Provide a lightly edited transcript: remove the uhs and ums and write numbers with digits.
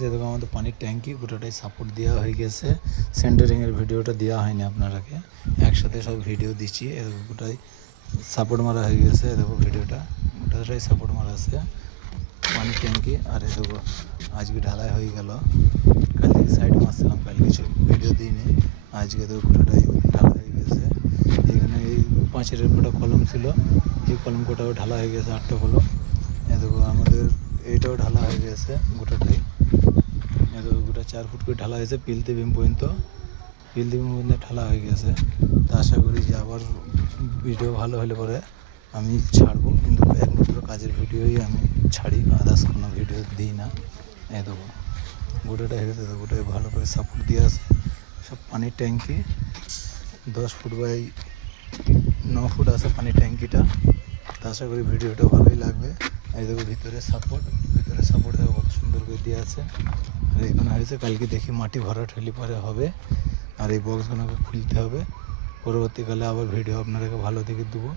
দেখো আমাদের পানির ট্যাঙ্কি গোটাটাই সাপোর্ট দেওয়া হয়ে গেছে। সেন্টারিংয়ের ভিডিওটা দেওয়া হয়নি আপনারাকে, একসাথে সব ভিডিও দিচ্ছি। এরকম গোটাই সাপোর্ট মারা হয়ে গেছে। দেখো ভিডিওটা গোটাটাই সাপোর্ট মারা আছে পানির ট্যাঙ্কি। আর দেখো আজকে ঢালাই হয়ে গেল। কালকে সাইড মারছিলাম, কাল কিছু ভিডিও দিইনি। আজকে তো গোটাটাই ঢালা হয়ে গেছে। এখানে এই 5-এর কোটা কলম ছিল, এই কলম কোটাও ঢালা হয়ে গেছে, 8টা কলম। দেখো আমাদের এইটাও ঢালা হয়ে গেছে গোটাটাই। দেখো গোটা 4 ফুট করে ঢালা হয়েছে, পিলতে বিম পর্যন্ত ঢালা হয়ে গেছে। তা আশা করি যে আবার ভিডিও ভালো হলে পরে আমি ছাড়বো, কিন্তু একমাত্র কাজের ভিডিওই আমি ছাড়ি, আদার্স কোনো ভিডিও দিই না। দেখো গোটাটা হয়ে গেছে, গোটাই ভালো করে সাপোর্ট দিয়ে আছে। সব পানির ট্যাঙ্কি 10 ফুট বাই 9 ফুট আছে পানির ট্যাঙ্কিটা। তা আশা করি ভিডিওটা ভালোই লাগবে। এই দেখো ভিতরে সাপোর্ট দেখো কত সুন্দর করে দিয়ে আছে। আর এখানে হয়েছে কালকে দেখি মাটি ভরাট হলে পরে হবে। আর এই বক্সগুলোকে খুলতে হবে, পরবর্তীকালে আবার ভিডিও আপনাদেরকে ভালো দেখে দেবো।